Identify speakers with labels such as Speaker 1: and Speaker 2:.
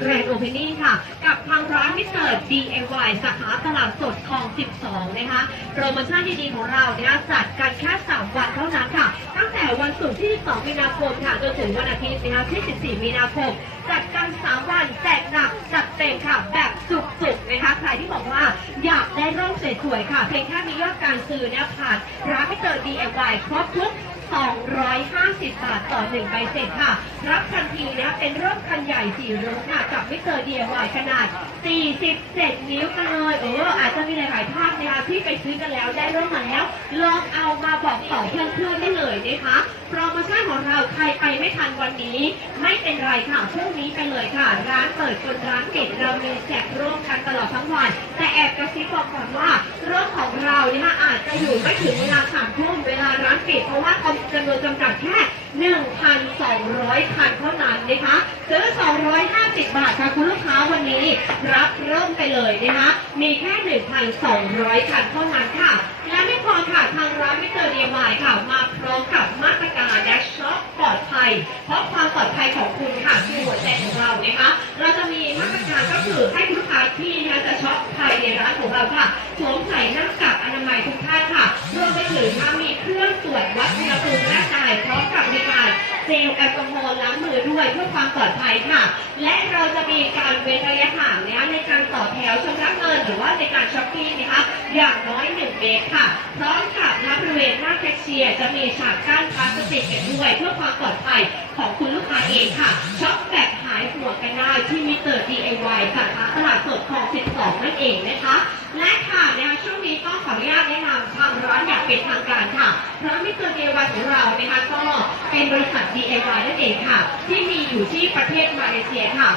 Speaker 1: แกรนด์โอเพนนิ่งค่ะ กับทางร้านมิสเตอร์ DIY สาขาตลาดสดคลอง 12 นะคะโปรโมชั่นดีๆของเราเนี่ยจัดกันแค่ 3 วันเท่านั้นค่ะ ตั้งแต่วันศุกร์ที่ 2 มีนาคมค่ะ จนถึงวันอาทิตย์นะคะที่ 14 มีนาคม จัดกัน 3 วันแจกหนักจัดเต็มค่ะ แบบจุกๆนะคะใครที่บอกว่าอยากได้ร่มสวยๆค่ะ เพียงแค่มียอดการซื้อเนี่ยผ่านร้านมิสเตอร์ DIY ครบทุก 250 บาทต่อหนึ่งใบเสร็จค่ะ รับทันทีนะเป็นร่มคันใหญ่สีรุ้งค่ะกับมิสเตอร์ DIY ขนาด 47 นิ้วกันเลยเอออาจจะมีหลายๆภาพนะคะที่ไปซื้อกันแล้วได้ร่มมาแล้ว ลองเอามาบอกต่อเพื่อนๆได้เลยนะคะโปรโมชั่นของเราใครไปไม่ทันวันนี้ ไม่เป็นไรค่ะพรุ่งนี้ไปเลยค่ะ ร้านเปิดจนร้านปิดเรามีแจกร่มกันตลอดทั้งวัน แต่แอบกระซิบบอกก่อนว่าร่มของเราเนี่ยอาจจะอยู่ไม่ถึงเวลาสามทุ่มเวลาร้าน ปิดเพราะว่าจำนวนจำกัดแค่ 1,200 คันเท่านั้นนะคะซื้อ 250 บาทค่ะคุณลูกค้าวันนี้ รับเริ่มไปเลยนะคะมีแค่ 1,200 คันเท่านั้นค่ะ และไม่พอค่ะทางร้านมิเตอร์เดียมายค่ะ มาพร้อมกับมาตรการและช็อปปลอดภัย เพราะความปลอดภัยของคุณค่ะคือหัวใจของเรานะคะเราจะมีมาตรการก็คือให้คุณลูกค้าที่นะคะจะช็อปภายในร้านของเราค่ะสวมใส่หน้ากากอนามัยทุกท่านค่ะ รวมไปถึงค่ะมีเครื่องตรวจวัดอุณหภูมิร่างกายพร้อมกับมีการเจลแอลกอฮอล์ล้างมือด้วยเพื่อความปลอดภัยค่ะ และเราจะมีการเว้นระยะห่างนะในการต่อแถวชำระเงินหรือว่าในการช้อปปิ้งนะคะอย่างน้อย1เมตรค่ะ พร้อมกับณบริเวณหน้าแคชเชียร์จะมีฉากกั้นพลาสติกกันด้วย เพื่อความปลอดภัยของคุณลูกค้าเองค่ะช็อปแบบหายห่วงกันได้ที่มิสเตอร์ DIY สาขาตลาดสดคลอง 12 นั่นเองนะคะ และ เป็นทางการค่ะ เพราะมิสเตอร์ DIY ของเรานะคะก็เป็นบริษัท DIY นั่นเองค่ะ ที่มีอยู่ที่ประเทศมาเลเซียค่ะ